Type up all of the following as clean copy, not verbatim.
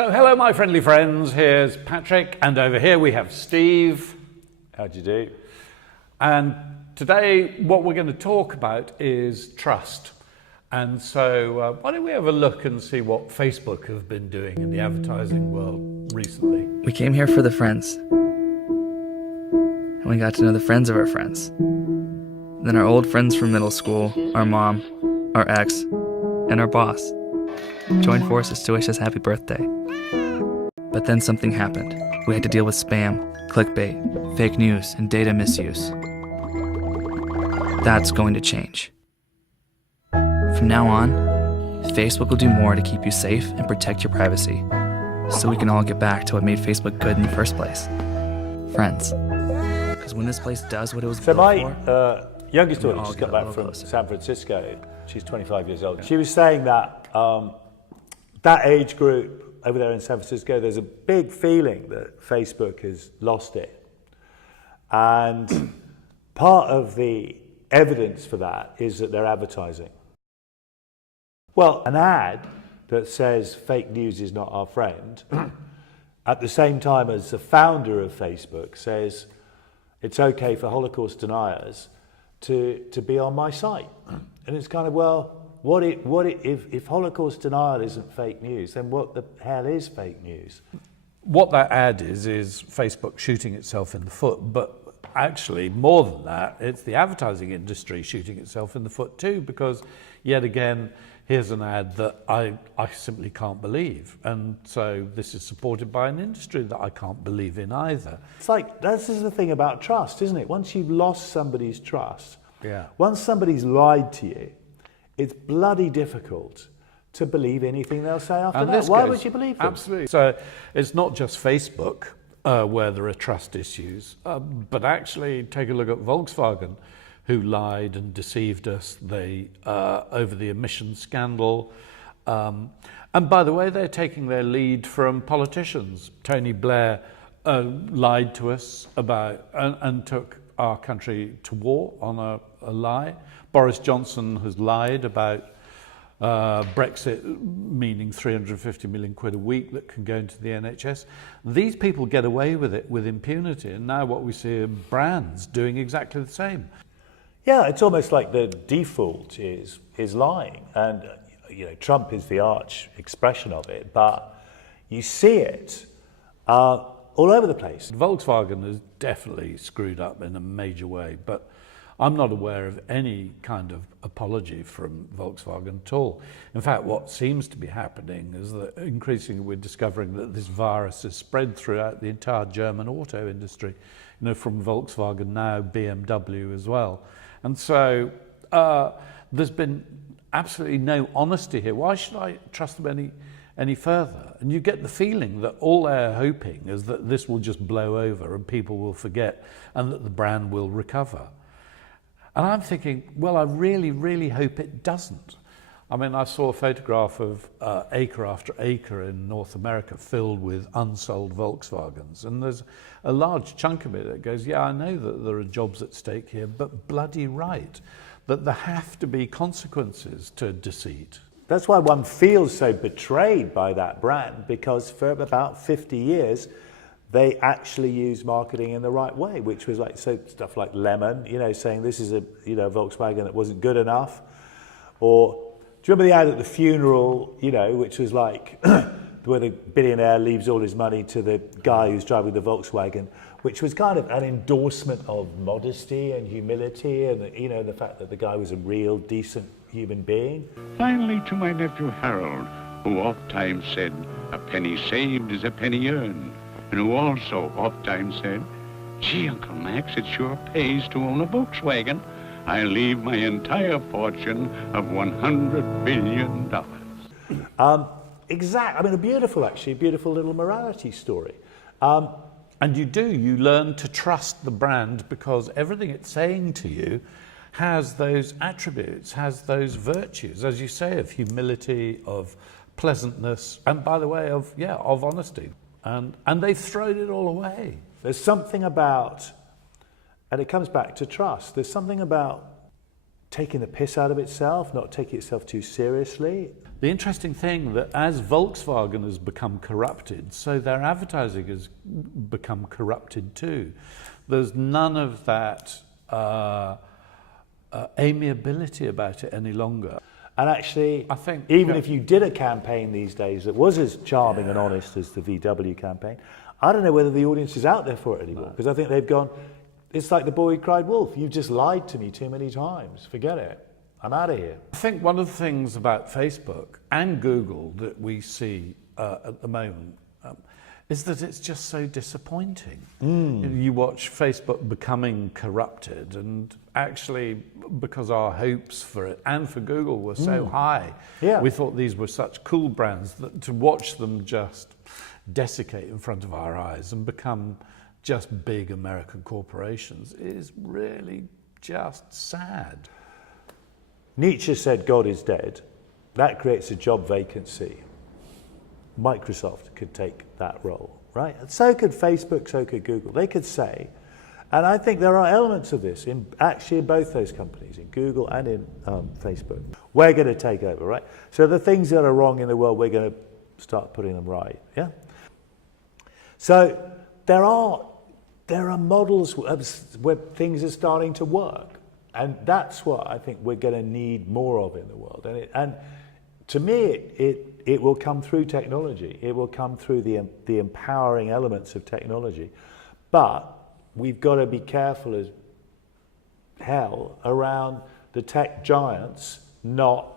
So hello my friendly friends, here's Patrick, and over here we have Steve. How'd you do? And today what we're going to talk about is trust. And so why don't we have a look and see what Facebook have been doing in the advertising world recently. We came here for the friends. And we got to know the friends of our friends. Then our old friends from middle school, our mom, our ex, and our boss joined forces to wish us happy birthday. But then something happened. We had to deal with spam, clickbait, fake news, and data misuse. That's going to change. From now on, Facebook will do more to keep you safe and protect your privacy, so we can all get back to what made Facebook good in the first place. Friends. Because when this place does what it was So built my for, youngest we daughter all just get got a back little from closer. San Francisco. She's 25 years old. She was saying that that age group over there in San Francisco, there's a big feeling that Facebook has lost it. And part of the evidence for that is that they're advertising. Well, an ad that says fake news is not our friend, at the same time as the founder of Facebook says it's okay for Holocaust deniers to be on my site. And it's kind of, well, if Holocaust denial isn't fake news, then what the hell is fake news? What that ad is Facebook shooting itself in the foot, but actually more than that, it's the advertising industry shooting itself in the foot too, because yet again, here's an ad that I simply can't believe. And so this is supported by an industry that I can't believe in either. It's like, this is the thing about trust, isn't it? Once you've lost somebody's trust, Yeah. once somebody's lied to you, it's bloody difficult to believe anything they'll say after that. Why would you believe them? Absolutely. So it's not just Facebook where there are trust issues, but actually take a look at Volkswagen, who lied and deceived us over the emissions scandal. And by the way, they're taking their lead from politicians. Tony Blair lied to us about and took our country to war on a lie. Boris Johnson has lied about Brexit, meaning 350 million quid a week that can go into the NHS. These people get away with it with impunity, and now what we see are brands doing exactly the same. Yeah, it's almost like the default is lying, and Trump is the arch expression of it. But you see it all over the place. Volkswagen has definitely screwed up in a major way, but I'm not aware of any kind of apology from Volkswagen at all. In fact, what seems to be happening is that increasingly we're discovering that this virus is spread throughout the entire German auto industry, from Volkswagen now, BMW as well. And so there's been absolutely no honesty here. Why should I trust them any further? And you get the feeling that all they're hoping is that this will just blow over and people will forget and that the brand will recover. And I'm thinking, well, I really, really hope it doesn't. I mean, I saw a photograph of acre after acre in North America filled with unsold Volkswagens. And there's a large chunk of it that goes, yeah, I know that there are jobs at stake here, but bloody right, that there have to be consequences to deceit. That's why one feels so betrayed by that brand, because for about 50 years, they actually used marketing in the right way, which was like stuff like Lemon, saying this is a Volkswagen that wasn't good enough. Or do you remember the ad at the funeral, which was like where the billionaire leaves all his money to the guy who's driving the Volkswagen, which was kind of an endorsement of modesty and humility and the fact that the guy was a real decent human being. Finally, to my nephew Harold, who oft-times said, "A penny saved is a penny earned," and who also oft-times said, "Gee, Uncle Max, it sure pays to own a Volkswagen. I leave my entire fortune of $100 billion. Exactly. I mean, a beautiful little morality story. And you learn to trust the brand because everything it's saying to you has those attributes, has those virtues, as you say, of humility, of pleasantness, and by the way, of honesty. And they've thrown it all away. There's something about, and it comes back to trust, there's something about taking the piss out of itself, not taking itself too seriously. The interesting thing that as Volkswagen has become corrupted, so their advertising has become corrupted too. There's none of that amiability about it any longer. And actually, I think even if you did a campaign these days that was as charming and honest as the VW campaign, I don't know whether the audience is out there for it anymore, because I think they've gone, it's like the boy who cried wolf. You've just lied to me too many times. Forget it. I'm out of here. I think one of the things about Facebook and Google that we see at the moment is that it's just so disappointing. You watch Facebook becoming corrupted, and actually because our hopes for it and for Google were so high, we thought these were such cool brands that to watch them just desiccate in front of our eyes and become just big American corporations is really just sad. Nietzsche said God is dead. That creates a job vacancy. Microsoft could take that role, right? And so could Facebook, so could Google. They could say, and I think there are elements of this in both those companies, in Google and in Facebook. We're going to take over, right? So the things that are wrong in the world, we're going to start putting them right, yeah? So there are models where things are starting to work. And that's what I think we're going to need more of in the world. And to me, it will come through technology. It will come through the empowering elements of technology. But we've got to be careful as hell around the tech giants not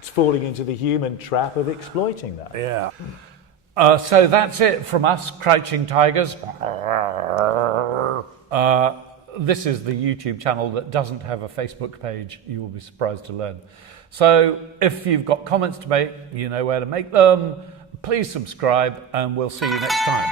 falling into the human trap of exploiting that. Yeah. So that's it from us, Crouching Tigers. This is the YouTube channel that doesn't have a Facebook page. You will be surprised to learn. So if you've got comments to make, you know where to make them. Please subscribe, and we'll see you next time.